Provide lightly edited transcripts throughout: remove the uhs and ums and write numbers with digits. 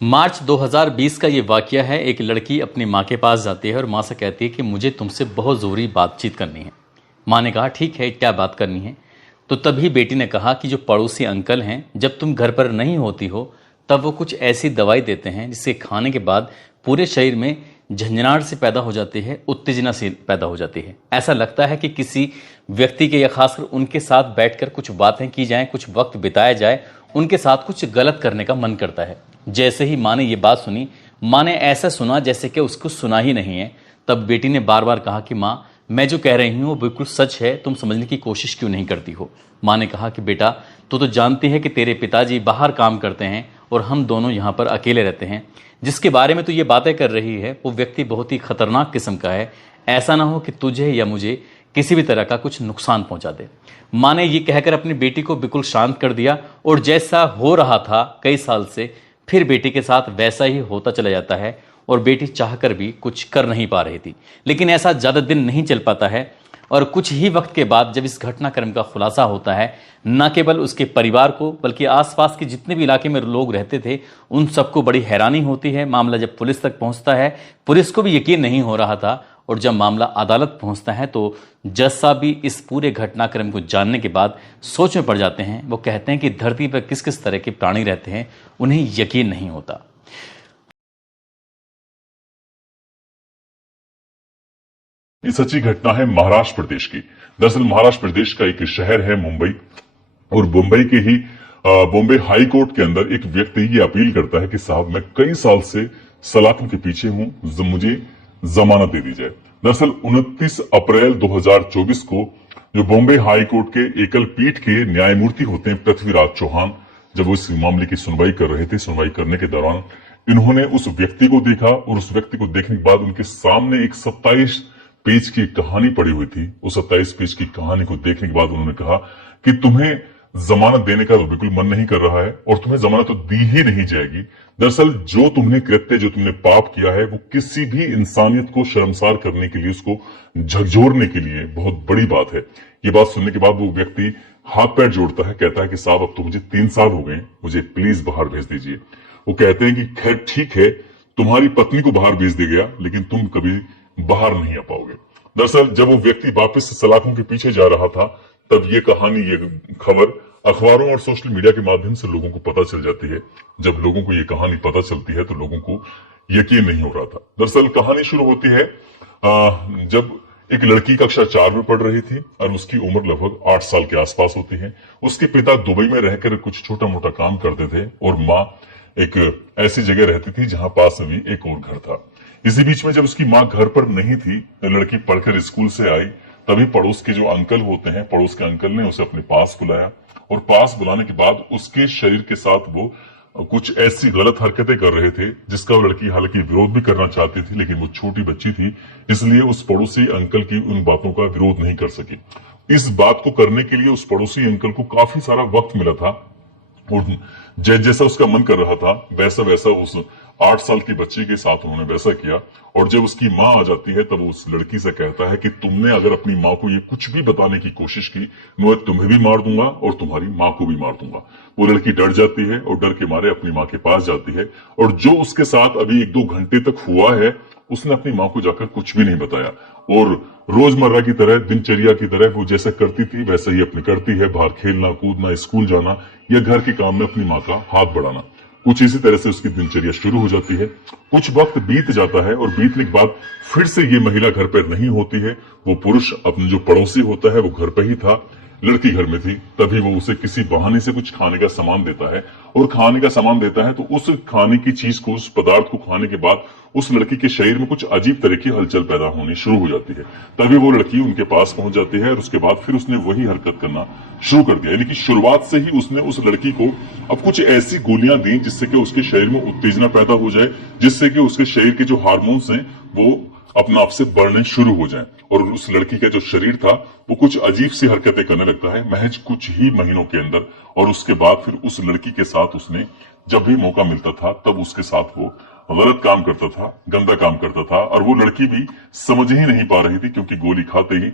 मार्च 2020 का ये वाकया है। एक लड़की अपनी माँ के पास जाती है और माँ से कहती है कि मुझे तुमसे बहुत ज़रूरी बातचीत करनी है। माँ ने कहा ठीक है, क्या बात करनी है। तो तभी बेटी ने कहा कि जो पड़ोसी अंकल हैं, जब तुम घर पर नहीं होती हो तब वो कुछ ऐसी दवाई देते हैं जिसके खाने के बाद पूरे शरीर में झंझनाहट सी पैदा हो जाती है, उत्तेजना सी पैदा हो जाती है। ऐसा लगता है कि किसी व्यक्ति के या खासकर उनके साथ बैठकर कुछ बातें की जाएं, कुछ वक्त बिताया जाए, उनके साथ कुछ गलत करने का मन करता है। जैसे ही माँ ने ये बात सुनी, माँ ने ऐसा सुना जैसे कि उसको सुना ही नहीं है। तब बेटी ने बार बार कहा कि माँ, मैं जो कह रही हूँ वो बिल्कुल सच है, तुम समझने की कोशिश क्यों नहीं करती हो। माँ ने कहा कि बेटा, तू तो जानती है कि तेरे पिताजी बाहर काम करते हैं और हम दोनों यहाँ पर अकेले रहते हैं। जिसके बारे में तू ये बातें कर रही है वो व्यक्ति बहुत ही खतरनाक किस्म का है। ऐसा ना हो कि तुझे या मुझे किसी भी तरह का कुछ नुकसान पहुंचा दे। माँ ने ये कहकर अपनी बेटी को बिल्कुल शांत कर दिया और जैसा हो रहा था कई साल से, फिर बेटी के साथ वैसा ही होता चला जाता है और बेटी चाहकर भी कुछ कर नहीं पा रही थी। लेकिन ऐसा ज़्यादा दिन नहीं चल पाता है और कुछ ही वक्त के बाद जब इस घटनाक्रम का खुलासा होता है, न केवल उसके परिवार को बल्कि आसपास के जितने भी इलाके में लोग रहते थे उन सबको बड़ी हैरानी होती है। मामला जब पुलिस तक पहुंचता है, पुलिस को भी यकीन नहीं हो रहा था और जब मामला अदालत पहुंचता है तो जज साहब भी इस पूरे घटनाक्रम को जानने के बाद सोच में पड़ जाते हैं। वो कहते हैं कि धरती पर किस किस तरह के प्राणी रहते हैं, उन्हें यकीन नहीं होता। ये सच्ची घटना है महाराष्ट्र प्रदेश की। दरअसल महाराष्ट्र प्रदेश का एक शहर है मुंबई, और मुंबई के ही बॉम्बे हाई कोर्ट के अंदर एक व्यक्ति ये अपील करता है कि साहब, मैं कई साल से सलाखों के पीछे हूं, मुझे जमानत दे दी जाए। दरअसल 29 अप्रैल 2024 को जो बॉम्बे हाई कोर्ट के एकल पीठ के न्यायमूर्ति होते हैं पृथ्वीराज चौहान, जब वो इस मामले की सुनवाई कर रहे थे, सुनवाई करने के दौरान इन्होंने उस व्यक्ति को देखा और उस व्यक्ति को देखने के बाद उनके सामने एक 27 पेज की कहानी पड़ी हुई थी। उस 27 पेज की कहानी को देखने के बाद उन्होंने कहा कि तुम्हें जमानत देने का तो बिल्कुल मन नहीं कर रहा है और तुम्हें जमानत तो दी ही नहीं जाएगी। दरअसल जो तुमने कृत्य, जो तुमने पाप किया है, वो किसी भी इंसानियत को शर्मसार करने के लिए, उसको झकझोरने के लिए बहुत बड़ी बात है। ये बात सुनने के बाद वो व्यक्ति हाथ पैर जोड़ता है, कहता है कि साहब, अब तो मुझे 3 साल हो गए, मुझे प्लीज बाहर भेज दीजिए। वो कहते हैं कि खैर ठीक है, तुम्हारी पत्नी को बाहर भेज दे गया, लेकिन तुम कभी बाहर नहीं आ पाओगे। दरअसल जब वो व्यक्ति वापस सलाखों के पीछे जा रहा था, तब ये कहानी, ये खबर अखबारों और सोशल मीडिया के माध्यम से लोगों को पता चल जाती है। जब लोगों को ये कहानी पता चलती है तो लोगों को यकीन नहीं हो रहा था। दरअसल कहानी शुरू होती है जब एक लड़की कक्षा 4 में पढ़ रही थी और उसकी उम्र लगभग 8 साल के आसपास होती है। उसके पिता दुबई में रहकर कुछ छोटा मोटा काम करते थे और माँ एक ऐसी जगह रहती थी जहां पास में भी एक और घर था। इसी बीच में जब उसकी माँ घर पर नहीं थी, लड़की पढ़कर स्कूल से आई, तभी पड़ोस के जो अंकल होते हैं, पड़ोस के अंकल ने उसे अपने पास बुलाया और पास बुलाने के बाद उसके शरीर के साथ वो कुछ ऐसी गलत हरकतें कर रहे थे जिसका वो लड़की हालांकि विरोध भी करना चाहती थी, लेकिन वो छोटी बच्ची थी, इसलिए उस पड़ोसी अंकल की उन बातों का विरोध नहीं कर सकी। इस बात को करने के लिए उस पड़ोसी अंकल को काफी सारा वक्त मिला था और जैसा उसका मन कर रहा था वैसा वैसा उस 8 साल की बच्ची के साथ उन्होंने वैसा किया। और जब उसकी माँ आ जाती है तब उस लड़की से कहता है कि तुमने अगर अपनी माँ को ये कुछ भी बताने की कोशिश की, मैं तुम्हें भी मार दूंगा और तुम्हारी माँ को भी मार दूंगा। वो लड़की डर जाती है और डर के मारे अपनी माँ के पास जाती है और जो उसके साथ अभी 1-2 घंटे तक हुआ है उसने अपनी माँ को जाकर कुछ भी नहीं बताया और रोजमर्रा की तरह, दिनचर्या की तरह वो जैसा करती थी वैसा ही अपने करती है। बाहर खेलना कूदना, स्कूल जाना या घर के काम में अपनी माँ का हाथ बढ़ाना, कुछ इसी तरह से उसकी दिनचर्या शुरू हो जाती है। कुछ वक्त बीत जाता है और बीतने के बाद फिर से ये महिला घर पर नहीं होती है। वो पुरुष, अपने जो पड़ोसी होता है, वो घर पर ही था, लड़की घर में थी। तभी वो उसे किसी बहाने से कुछ खाने का सामान देता है और खाने का सामान देता है तो उस खाने की चीज को, उस पदार्थ को खाने के बाद उस लड़की के शरीर में कुछ अजीब तरह की हलचल पैदा होनी शुरू हो जाती है। तभी वो लड़की उनके पास पहुंच जाती है और उसके बाद फिर उसने वही हरकत करना शुरू कर दिया। यानी कि शुरुआत से ही उसने उस लड़की को अब कुछ ऐसी गोलियां दी जिससे कि उसके शरीर में उत्तेजना पैदा हो जाए, जिससे कि उसके शरीर के जो हार्मोन्स हैं वो अपना आप से बढ़ने शुरू हो जाएं और उस लड़की का जो शरीर था वो कुछ अजीब सी हरकतें करने लगता है महज कुछ ही महीनों के अंदर। और उसके बाद फिर उस लड़की के साथ उसने जब भी मौका मिलता था तब उसके साथ वो गलत काम करता था, गंदा काम करता था और वो लड़की भी समझ ही नहीं पा रही थी, क्योंकि गोली खाते ही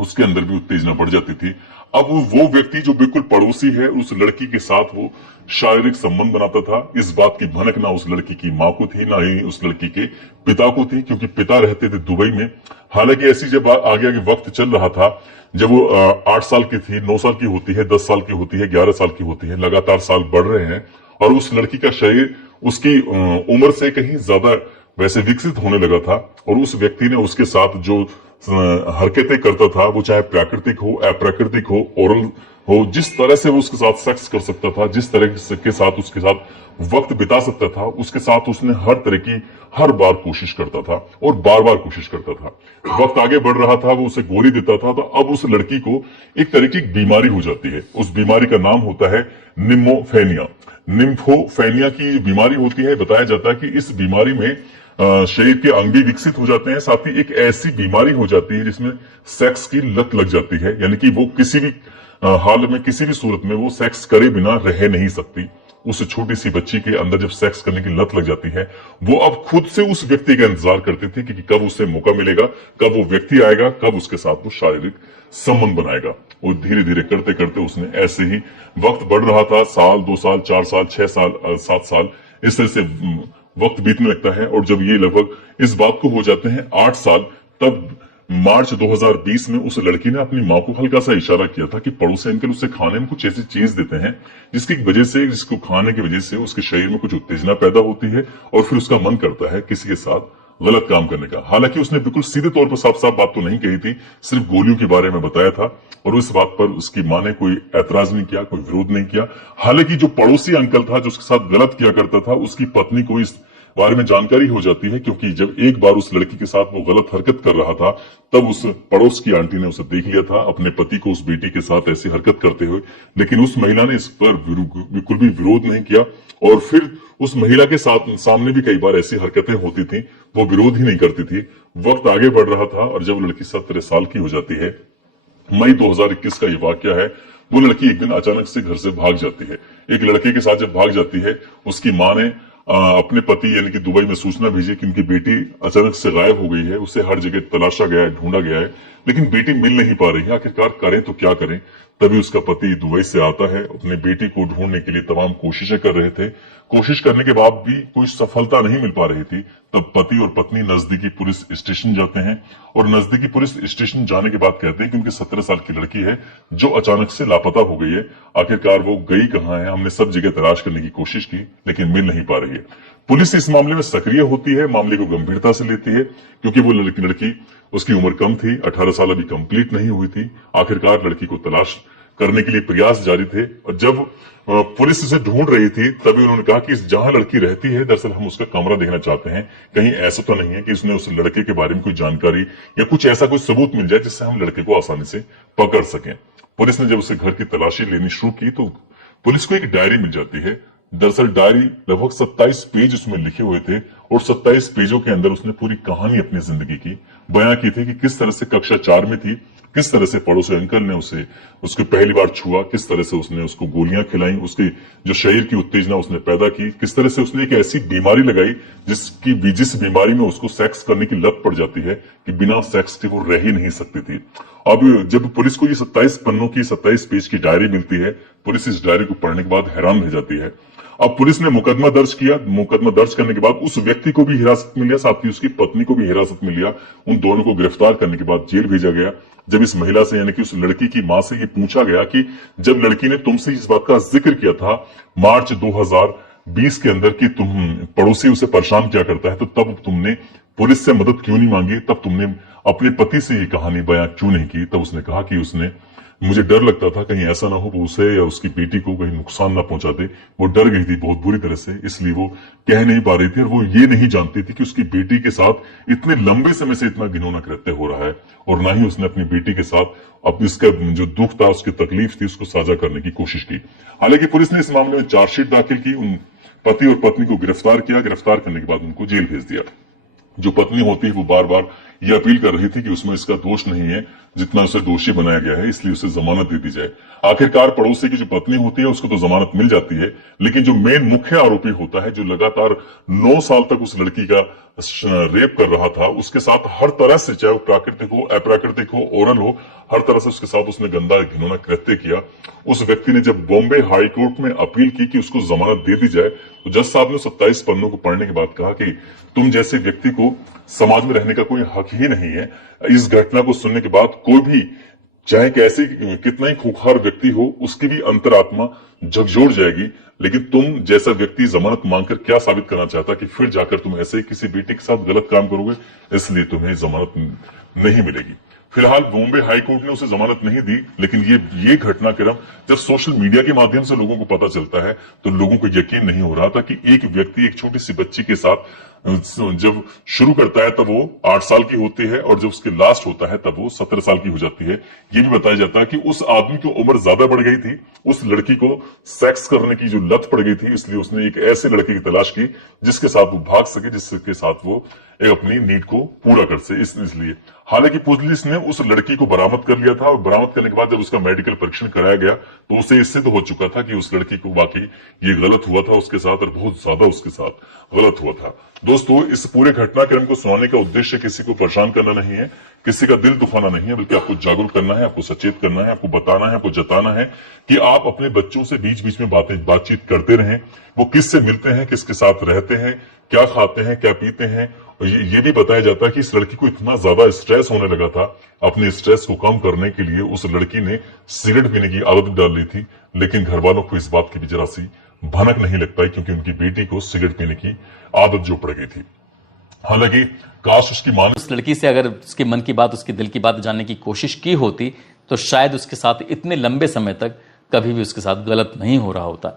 उसके अंदर भी उत्तेजना बढ़ जाती थी। अब वो व्यक्ति जो बिल्कुल पड़ोसी है, उस लड़की के साथ वो शारीरिक संबंध बनाता था। इस बात की भनक ना उस लड़की की मां को थी, ना ही उस लड़की के पिता को थी, क्योंकि पिता रहते थे दुबई में। हालांकि ऐसी जब आगे आगे वक्त चल रहा था, जब वो 8 साल की थी, 9 साल की होती है, 10 साल की होती है, 11 साल की होती है, लगातार साल बढ़ रहे हैं और उस लड़की का शरीर उसकी उम्र से कहीं ज्यादा वैसे विकसित होने लगा था। और उस व्यक्ति ने उसके साथ जो हरकतें करता था, वो चाहे प्राकृतिक हो, अप्राकृतिक हो, ओरल हो, जिस तरह से वो उसके साथ सेक्स कर सकता था, जिस तरह के साथ उसके साथ वक्त बिता सकता था, उसके साथ उसने हर तरह की हर बार कोशिश करता था और बार बार कोशिश करता था। वक्त आगे बढ़ रहा था, वो उसे गोली देता था, तो अब उस लड़की को एक तरह की बीमारी हो जाती है। उस बीमारी का नाम होता है निम्फोफेनिया। निम्फोफेनिया की बीमारी होती है। बताया जाता है कि इस बीमारी में शरीर के अंग भी विकसित हो जाते हैं, साथ ही एक ऐसी बीमारी हो जाती है जिसमें सेक्स की लत लग जाती है, यानी कि वो किसी भी हाल में, किसी भी सूरत में वो सेक्स करे बिना रह नहीं सकती। उस छोटी सी बच्ची के अंदर जब सेक्स करने की लत लग जाती है, वो अब खुद से उस व्यक्ति का इंतजार करती थी कि कब उसे मौका मिलेगा, कब वो व्यक्ति आएगा, कब उसके साथ वो शारीरिक संबंध बनाएगा। और धीरे धीरे करते करते उसने ऐसे ही वक्त बढ़ रहा था, साल, 2 साल, 4 साल, 6 साल, 7 साल, इस तरह से वक्त बीतने लगता है। और जब ये लगभग इस बात को हो जाते हैं 8 साल, तब मार्च 2020 में उस लड़की ने अपनी मां को हल्का सा इशारा किया था कि पड़ोसी अंकल उससे खाने में कुछ ऐसी चीज देते हैं जिसकी वजह से, जिसको खाने की वजह से उसके शरीर में कुछ उत्तेजना पैदा होती है और फिर उसका मन करता है किसी के साथ गलत काम करने का। हालांकि उसने बिल्कुल सीधे तौर पर साफ साफ बात तो नहीं कही थी, सिर्फ गोलियों के बारे में बताया था और उस बात पर उसकी मां ने कोई ऐतराज नहीं किया, कोई विरोध नहीं किया। हालांकि जो पड़ोसी अंकल था जो उसके साथ गलत किया करता था, उसकी पत्नी को इस बारे में जानकारी हो जाती है, क्योंकि जब एक बार उस लड़की के साथ वो गलत हरकत कर रहा था, तब उस पड़ोस की आंटी ने उसे देख लिया था अपने पति को उस बेटी के साथ ऐसी हरकत करते हुए। लेकिन उस महिला ने इस पर बिल्कुल भी विरोध नहीं किया और फिर उस महिला के साथ सामने भी कई बार ऐसी हरकतें होती थी, वो विरोध ही नहीं करती थी। वक्त आगे बढ़ रहा था और जब लड़की 17 साल की हो जाती है, मई 2021 का ये वाकया है, वो लड़की एक दिन अचानक से घर से भाग जाती है। एक लड़के के साथ जब भाग जाती है, उसकी मां ने अपने पति यानी कि दुबई में सूचना भेजी कि उनकी बेटी अचानक से गायब हो गई है। उसे हर जगह तलाशा गया है, ढूंढा गया है, लेकिन बेटी मिल नहीं पा रही है। आखिरकार करें तो क्या करें। तभी उसका पति दुबई से आता है, अपने बेटी को ढूंढने के लिए तमाम कोशिशें कर रहे थे। कोशिश करने के बाद भी कोई सफलता नहीं मिल पा रही थी। तब पति और पत्नी नजदीकी पुलिस स्टेशन जाते हैं और नजदीकी पुलिस स्टेशन जाने के बाद कहते हैं कि उनकी 17 साल की लड़की है जो अचानक से लापता हो गई है। आखिरकार वो गई कहाँ है, हमने सब जगह तलाश करने की कोशिश की लेकिन मिल नहीं पा रही है। पुलिस इस मामले में सक्रिय होती है, मामले को गंभीरता से लेती है, क्योंकि वो लड़की उसकी उम्र कम थी, 18 साल अभी कंप्लीट नहीं हुई थी। आखिरकार लड़की को तलाश करने के लिए प्रयास जारी थे और जब पुलिस इसे ढूंढ रही थी तभी उन्होंने कहा कि जहां लड़की रहती है दरअसल हम उसका कमरा देखना चाहते हैं, कहीं ऐसा तो नहीं है कि उसने उस लड़के के बारे में कोई जानकारी या कुछ ऐसा कोई सबूत मिल जाए जिससे हम लड़के को आसानी से पकड़ सकें। पुलिस ने जब उसे घर की तलाशी लेनी शुरू की तो पुलिस को एक डायरी मिल जाती है। दरअसल डायरी लगभग 27 पेज उसमें लिखे हुए थे और 27 पेजों के अंदर उसने पूरी कहानी अपनी जिंदगी की बयां की थी कि किस तरह से कक्षा 4 में थी, किस तरह से पड़ोसी अंकल ने उसको पहली बार छुआ, किस तरह से उसने उसको गोलियां खिलाई, उसके जो शरीर की उत्तेजना उसने पैदा की, किस तरह से उसने एक ऐसी बीमारी लगाई जिस बीमारी में उसको सेक्स करने की लत पड़ जाती है कि बिना सेक्स के वो रह ही नहीं सकती थी। अब जब पुलिस को ये 27 पन्नों की 27 पेज की डायरी मिलती है, पुलिस इस डायरी को पढ़ने के बाद हैरान रह जाती है। अब पुलिस ने मुकदमा दर्ज किया। मुकदमा दर्ज करने के बाद उस व्यक्ति को भी हिरासत में लिया, साथ ही उसकी पत्नी को भी हिरासत में लिया। उन दोनों को गिरफ्तार करने के बाद जेल भेजा गया। जब इस महिला से यानी कि उस लड़की की मां से ये पूछा गया कि जब लड़की ने तुमसे इस बात का जिक्र किया था मार्च 2020 के अंदर कि तुम पड़ोसी उसे परेशान किया करता है, तो तब तुमने पुलिस से मदद क्यों नहीं मांगी, तब तुमने अपने पति से ये कहानी बयां क्यों नहीं की। तब उसने कहा कि मुझे डर लगता था कहीं ऐसा ना हो वो उसे या उसकी बेटी को कहीं नुकसान ना पहुंचा दे। वो डर गई थी बहुत बुरी तरह से, इसलिए वो कह नहीं पा रही थी और वो ये नहीं जानती थी कि उसकी बेटी के साथ इतने लंबे समय से इतना घिनौना कृत्य हो रहा है और ना ही उसने अपनी बेटी के साथ अब इसका जो दुख था, उसकी तकलीफ थी, उसको साझा करने की कोशिश की। हालांकि पुलिस ने इस मामले में चार्जशीट दाखिल की, उन पति और पत्नी को गिरफ्तार किया। गिरफ्तार करने के बाद उनको जेल भेज दिया। जो पत्नी होती है वो बार बार ये अपील कर रही थी कि उसमें इसका दोष नहीं है जितना उसे दोषी बनाया गया है, इसलिए उसे जमानत दे दी जाए। आखिरकार पड़ोसी की जो पत्नी होती है उसको तो जमानत मिल जाती है, लेकिन जो मेन मुख्य आरोपी होता है, जो लगातार 9 साल तक उस लड़की का रेप कर रहा था, उसके साथ हर तरह से, चाहे वो प्राकृतिक हो, अप्राकृतिक हो, ओरल हो, हर तरह से उसके साथ उसने गंदा घिनौना कृत्य किया। उस व्यक्ति ने जब बॉम्बे हाई कोर्ट में अपील की कि उसको जमानत दे दी जाए, तो जज साहब ने 27 पन्नों को पढ़ने के बाद कहा कि तुम जैसे व्यक्ति को समाज में रहने का कोई हक ही नहीं है। इस घटना को सुनने के बाद कोई भी, चाहे कैसे कितना ही खूंखार व्यक्ति हो, उसकी भी अंतरात्मा झकझोर जाएगी। लेकिन तुम जैसा व्यक्ति जमानत मांगकर क्या साबित करना चाहता कि फिर जाकर तुम ऐसे ही किसी बेटे के साथ गलत काम करोगे, इसलिए तुम्हें जमानत नहीं मिलेगी। फिलहाल बॉम्बे हाई कोर्ट ने उसे जमानत नहीं दी, लेकिन ये घटनाक्रम जब सोशल मीडिया के माध्यम से लोगों को पता चलता है तो लोगों को यकीन नहीं हो रहा था कि एक व्यक्ति एक छोटी सी बच्ची के साथ जब शुरू करता है तब वो 8 साल की होती है और जब उसके लास्ट होता है तब वो 17 साल की हो जाती है। ये भी बताया जाता है कि उस आदमी की उम्र ज्यादा बढ़ गई थी, उस लड़की को सेक्स करने की जो लत पड़ गई थी, इसलिए उसने एक ऐसे लड़के की तलाश की जिसके साथ वो भाग सके, जिसके साथ वो अपनी नीड को पूरा कर सके। इसलिए हालांकि पुलिस ने उस लड़की को बरामद कर लिया था और बरामद करने के बाद जब उसका मेडिकल परीक्षण कराया गया तो उसे इससे तो हो चुका था कि उस लड़की को वाकई ये गलत हुआ था उसके साथ, और बहुत ज्यादा उसके साथ गलत हुआ था। दोस्तों, इस पूरे घटनाक्रम को सुनाने का उद्देश्य किसी को परेशान करना नहीं है, किसी का दिल दुखाना नहीं है, बल्कि आपको जागरूक करना है, आपको सचेत करना है, आपको बताना है, आपको जताना है कि आप अपने बच्चों से बीच बीच में बातचीत करते रहें। वो किससे मिलते हैं, किसके साथ रहते हैं, क्या खाते हैं, क्या पीते हैं। और ये भी बताया जाता है कि इस लड़की को इतना ज्यादा स्ट्रेस होने लगा था, अपने स्ट्रेस को कम करने के लिए उस लड़की ने सिगरेट पीने की आदत डाल ली थी, लेकिन घर वालों को इस बात की भी जरा सी भनक नहीं लग पाई क्योंकि उनकी बेटी को सिगरेट पीने की आदत जो पड़ गई थी। हालांकि काश उसकी मां उस लड़की से अगर उसके मन की बात, उसके दिल की बात जानने की कोशिश की होती तो शायद उसके साथ इतने लंबे समय तक कभी भी उसके साथ गलत नहीं हो रहा होता।